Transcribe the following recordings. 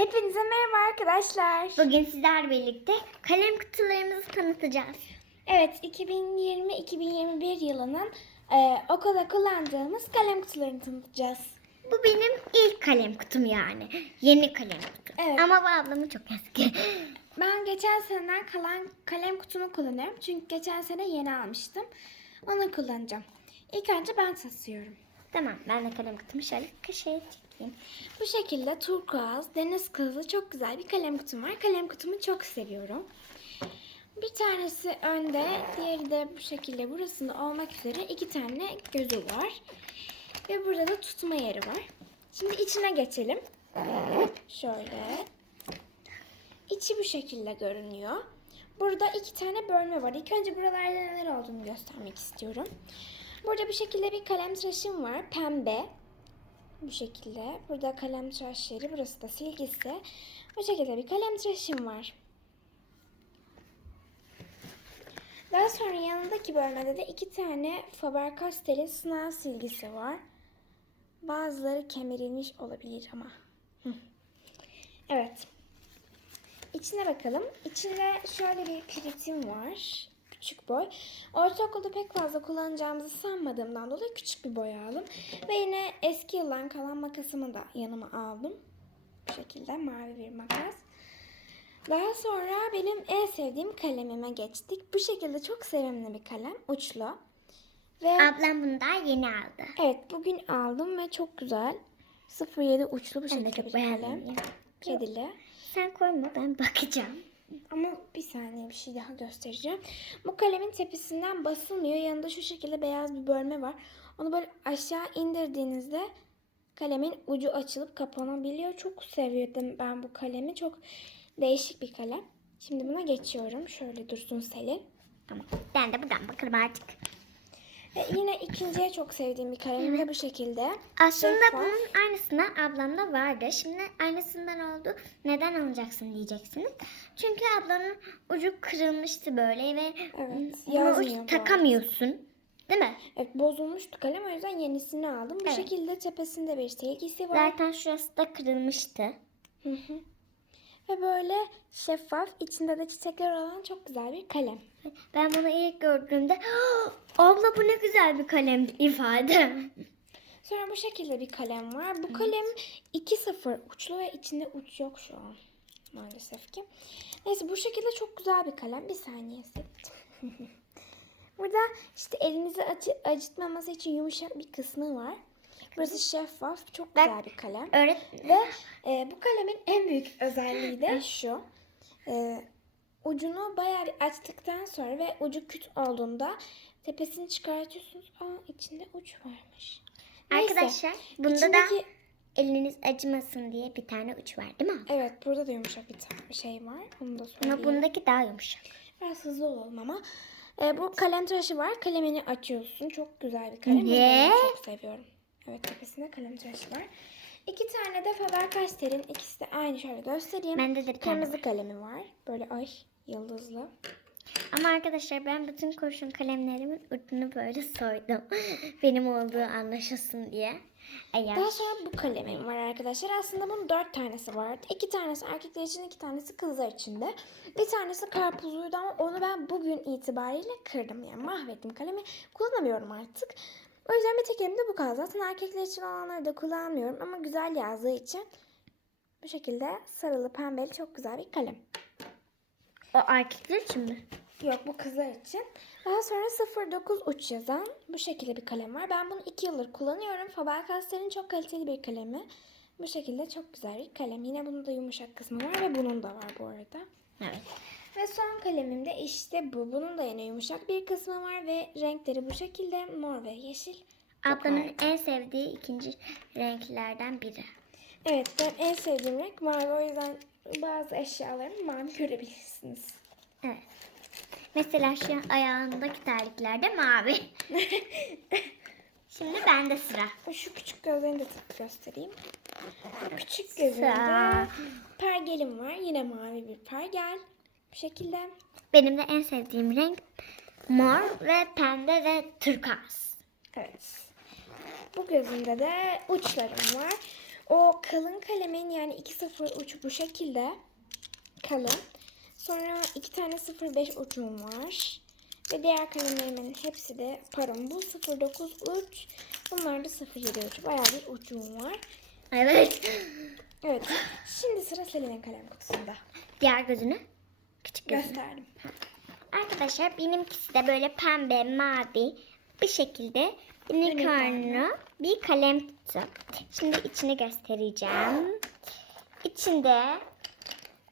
Hepinize merhaba arkadaşlar. Bugün sizlerle birlikte kalem kutularımızı tanıtacağız. Evet 2020-2021 yılının e, okulda kullandığımız kalem kutularını tanıtacağız. Bu benim ilk kalem kutum yani. Yeni kalem kutum. Evet. Ama bu ablamın çok eski. Ben geçen seneden kalan kalem kutumu kullanıyorum. Çünkü geçen sene yeni almıştım. Onu kullanacağım. İlk önce ben tasıyorum. tamam ben de kalem kutumu şöyle köşeye çekeyim. Bu şekilde turkuaz, deniz kızı çok güzel bir kalem kutum var. Kalem kutumu çok seviyorum. Bir tanesi önde, diğeri de bu şekilde burasında olmak üzere iki tane gözü var. Ve burada da tutma yeri var. Şimdi içine geçelim. Şöyle. İçi bu şekilde görünüyor. Burada iki tane bölme var. İlk önce buralarda neler olduğunu göstermek istiyorum. Burada bir şekilde bir kalem tıraşım var. Pembe. Bu şekilde. Burada kalem tıraş yeri. Burası da silgisi. Bu şekilde bir kalem tıraşım var. Daha sonra yanındaki bölmede de iki tane Faber-Castell'in sınav silgisi var. Bazıları kemirilmiş olabilir ama. Evet. İçine bakalım. İçinde şöyle bir piritim var. Küçük boy. Ortaokulda pek fazla kullanacağımızı sanmadığımdan dolayı küçük bir boy aldım. Ve yine eski yıldan kalan makasımı da yanıma aldım. Bu şekilde mavi bir makas. Daha sonra benim en sevdiğim kalemime geçtik. Bu şekilde çok sevimli bir kalem. Uçlu. Ve Ablam bunu daha yeni aldı. evet bugün aldım ve çok güzel. 07 uçlu bu Ben de şekilde çok bir beğendim. kalem. ya. Kedili. Sen koyma ben bakacağım. Ama bir saniye bir şey daha göstereceğim. Bu kalemin tepesinden basılmıyor. Yanında şu şekilde beyaz bir bölme var. Onu böyle aşağı indirdiğinizde kalemin ucu açılıp kapanabiliyor. Çok seviyordum ben bu kalemi. Çok değişik bir kalem. Şimdi buna geçiyorum. Şöyle dursun Selin. Tamam. Ben de buradan bakarım artık. Ve yine ikinciye çok sevdiğim bir kalemim de bu şekilde. Aslında Şeffaf. bunun aynısından ablamda vardı. Şimdi aynısından oldu. Neden alacaksın diyeceksiniz. Çünkü ablanın ucu kırılmıştı böyle ve Evet, uç takamıyorsun. Değil mi? Evet bozulmuştu kalem o yüzden yenisini aldım. Bu Evet. şekilde tepesinde bir silgisi var. Zaten şurası da kırılmıştı. Hı hı. Ve böyle şeffaf, içinde de çiçekler olan çok güzel bir kalem. Ben bunu ilk gördüğümde abla bu ne güzel bir kalem ifade. Sonra bu şekilde bir kalem var. Bu kalem 2.0 uçlu ve içinde uç yok şu an. Maalesef ki. Neyse bu şekilde çok güzel bir kalem. Bir saniye Sevinç. Burada işte elinizi acı, acıtmaması için yumuşak bir kısmı var. Burası şeffaf, çok Bak. güzel bir kalem. Öğret Ve e, bu kalemin en büyük özelliği de şu. E, ucunu bayağı bir açtıktan sonra ve ucu küt olduğunda tepesini çıkartıyorsunuz. Aa içinde uç varmış. Neyse, arkadaşlar bunda içindeki- da eliniz acımasın diye bir tane uç var değil mi? Evet burada da yumuşak bir tane şey var. Onu da söyleyeyim. Ama bundaki daha yumuşak. Biraz hızlı olalım ama. E, bu kalem tıraşı var. Kalemini açıyorsun. Çok güzel bir kalem. Ne? Ben çok seviyorum. Evet tepesinde kalem tıraşı var. İki tane de Faber-Castell'in ikisi de aynı şöyle göstereyim. Bende de bir tane Kırmızı kalemi var. Böyle ay yıldızlı. Ama arkadaşlar ben bütün kurşun kalemlerimin ucunu böyle soydum. Benim olduğu anlaşılsın diye. Eğer Daha sonra bu kalemim var arkadaşlar. Aslında bunun dört tanesi vardı. İki tanesi erkekler için, iki tanesi kızlar için de. Bir tanesi karpuzluydu ama onu ben bugün itibariyle kırdım. Yani mahvettim kalemi. Kullanamıyorum artık. O yüzden bir tek elimde bu kaldı. Zaten erkekler için olanları da kullanmıyorum ama güzel yazdığı için bu şekilde sarılı pembeli çok güzel bir kalem. o erkekler için mi? Yok bu kızlar için. Daha sonra 09 uç yazan bu şekilde bir kalem var. Ben bunu 2 yıldır kullanıyorum. Faber-Castell'in çok kaliteli bir kalemi. Bu şekilde çok güzel bir kalem. Yine bunun da yumuşak kısmı var ve bunun da var bu arada. Evet. Ve son kalemim de işte bu. Bunun da yine yumuşak bir kısmı var ve renkleri bu şekilde mor ve yeşil. Ablamın harika. en sevdiği ikinci renklerden biri. Evet ben en sevdiğim renk mavi. O yüzden bazı eşyalarımı mavi görebilirsiniz. Evet. Mesela şu ayağındaki terlikler de mavi. Şimdi bende sıra. Şu küçük gözlerini de tık göstereyim. Küçük gözünde Sağ. pergelim var. Yine mavi bir pergel. Bu şekilde. Benim de en sevdiğim renk mor ve pembe ve turkuaz. Evet. Bu gözünde de uçlarım var. O kalın kalemin yani 2.0 ucu bu şekilde kalın. Sonra iki tane 0.5 ucum var. Ve diğer kalemlerimin hepsi de pardon bu 0.9 uç. Bunlar da 0.7 uç. Bayağı bir ucum var. Evet. Evet. Şimdi sıra Selin'in kalem kutusunda. Diğer gözünü. Küçük. Gösterdim. Arkadaşlar benimkisi de böyle pembe, mavi bir şekilde unicornlu bir kalem kutu. Şimdi içini göstereceğim. İçinde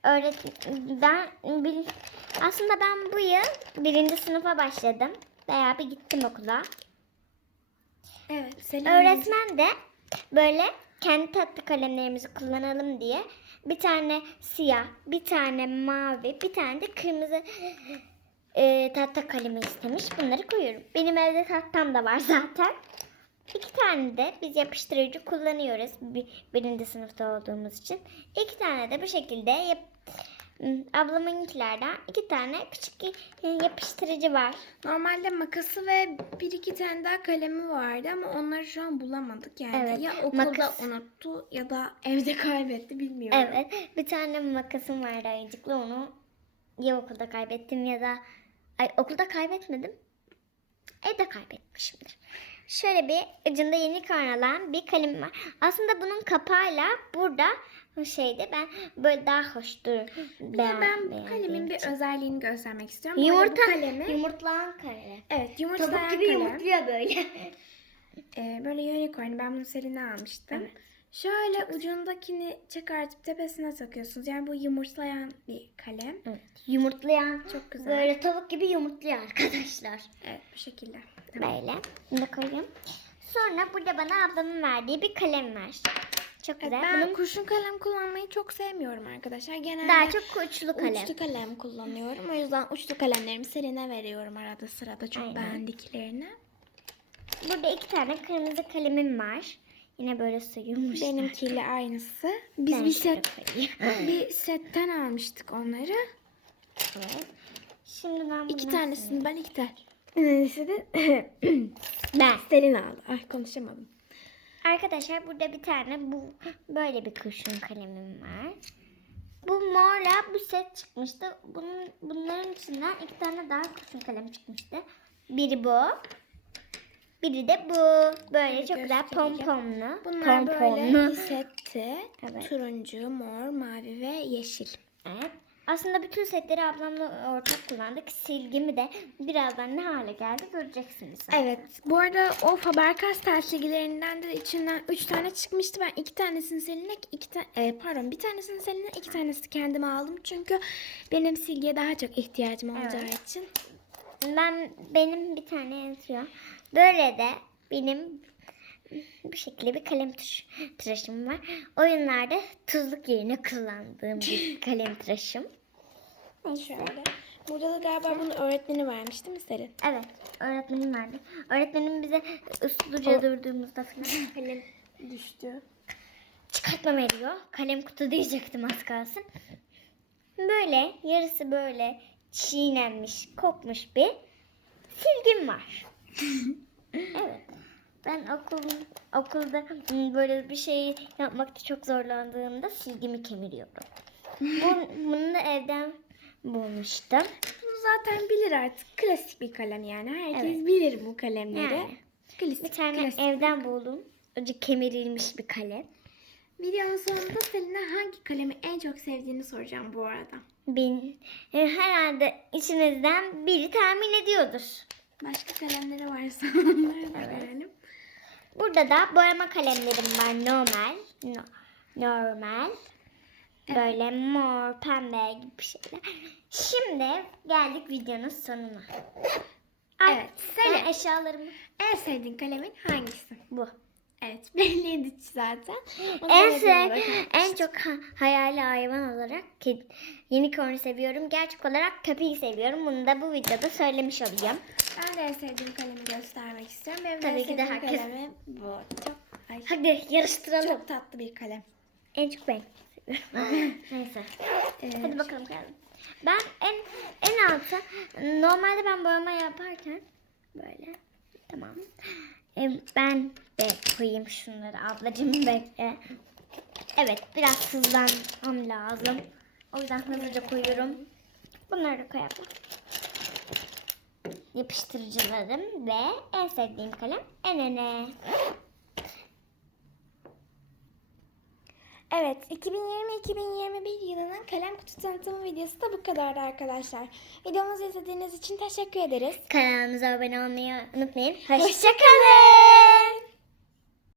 öğret ben bil- aslında ben bu yıl birinci sınıfa başladım. Bayağı bir gittim okula. Evet. Öğretmen de böyle kendi tatlı kalemlerimizi kullanalım diye bir tane siyah, bir tane mavi, bir tane de kırmızı e, tahta kalemi istemiş. Bunları koyuyorum. Benim evde tahtam da var zaten. İki tane de biz yapıştırıcı kullanıyoruz bir, birinci sınıfta olduğumuz için. İki tane de bu şekilde yap, ablamınkilerden iki tane küçük e, yapıştırıcı var. Normalde makası ve bir iki tane daha kalemi vardı ama onları şu an bulamadık yani. Evet, Ya okulda makas- unuttu ya da evde kaybetti bilmiyorum. Evet. Bir tane makasım vardı ayıcıklı onu ya okulda kaybettim ya da ay okulda kaybetmedim. Evde kaybetmişimdir. Şöyle bir ucunda yeni karnalan bir kalem var. Aslında bunun kapağıyla burada bu şeyde ben böyle daha hoş durur. Bir ben bu kalemin bir özelliğini göstermek istiyorum. Yumurta, kalemi, yumurtlayan kare. evet yumurtlayan Topuk gibi kalem. yumurtluyor böyle. Ee, böyle unicorn. Ben bunu Selin'e almıştım. Evet. Şöyle ucundakini çıkartıp tepesine takıyorsunuz. Yani bu yumurtlayan bir kalem. evet. Yumurtlayan Çok güzel. böyle tavuk gibi yumurtluyor arkadaşlar. Evet bu şekilde. Böyle. Bunu da koyayım. Sonra burada bana ablamın verdiği bir kalem var. Çok Evet, güzel. ben Bunun kurşun kalem kullanmayı çok sevmiyorum arkadaşlar. Genelde daha çok uçlu kalem. uçlu kalem kullanıyorum. O yüzden uçlu kalemlerimi Selin'e veriyorum arada sırada çok Aynen. beğendiklerini. Burada iki tane kırmızı kalemim var. Yine böyle soyulmuş. Benimkiyle aynısı. Biz Ben bir set bir setten almıştık onları. Evet. Şimdi ben İki tanesini ben iki tane. Neyse de Ben. Selin aldı. Ay konuşamadım. Arkadaşlar burada bir tane bu böyle bir kurşun kalemim var. Bu morla bu set çıkmıştı. Bunun, bunların içinden iki tane daha kurşun kalem çıkmıştı. Biri bu. Biri de bu. Böyle çok güzel pompomlu. Bunlar Pomponlu. böyle setti. Evet. Turuncu, mor, mavi ve yeşil. Evet. Aslında bütün setleri ablamla ortak kullandık. Silgimi de birazdan ne hale geldi göreceksiniz. zaten. Evet. Bu arada o Faber-Castell silgilerinden de içinden 3 tane çıkmıştı. Ben iki tanesini Selin'e, iki ta- e, pardon bir tanesini Selin'e, iki tanesini kendime aldım. Çünkü benim silgiye daha çok ihtiyacım olacağı Evet. için. Ben benim bir tane yazıyor. Böyle de benim bu şekilde bir kalem tıraş, tıraşım var. Oyunlarda tuzluk yerine kullandığım bir kalem tıraşım. Şöyle. Burada da galiba bunu öğretmeni vermiş değil mi Selin? Evet, öğretmenim verdi. Öğretmenim bize usluca O- durduğumuzda falan Kalem düştü. çıkartma veriyor. Kalem kutu diyecektim az kalsın. Böyle, yarısı böyle çiğnenmiş, kopmuş bir silgim var. evet. Ben okul, okulda böyle bir şey yapmakta çok zorlandığımda silgimi kemiriyorum. Bu, bunu da evden bulmuştum. Bunu zaten bilir artık. Klasik bir kalem yani. Herkes Evet. bilir bu kalemleri. Yani. Klasik, Bir tane klasik. evden buldum. Acı kemirilmiş bir kalem. Videonun sonunda Selin'e hangi kalemi en çok sevdiğini soracağım bu arada. Ben e, herhalde içinizden biri tahmin ediyordur. Başka kalemleri varsa onları da Evet. Burada da boyama kalemlerim var normal. No- normal. Böyle mor, pembe gibi şeyler. Şimdi geldik videonun sonuna. Ay, Evet, ben Selin. eşyalarımı En sevdiğin kalemin hangisi? bu. Evet belliydi zaten. Onu En sev, en çok ha- hayali hayvan olarak kedi, unicorn'u seviyorum. Gerçek olarak köpeği seviyorum. Bunu da bu videoda söylemiş olayım. Ben de en sevdiğim kalemi göstermek istiyorum. Benim Tabii en ki de herkes- kalemim bu. Çok, ay, Hadi yarıştıralım. çok tatlı bir kalem. En çok ben seviyorum. Neyse. Ee, Hadi bakalım geldim. Ben en en altta normalde ben boyama yaparken böyle tamam. Ee, ben de koyayım şunları ablacığım bekle. Evet biraz hızlanmam lazım. O yüzden hızlıca koyuyorum. Bunları da koyalım. Yapıştırıcılarım ve en sevdiğim kalem enene. Evet, 2020-2021 yılının kalem kutu tanıtımı videosu da bu kadardı arkadaşlar. Videomuzu izlediğiniz için teşekkür ederiz. Kanalımıza abone olmayı unutmayın. Hoşçakalın.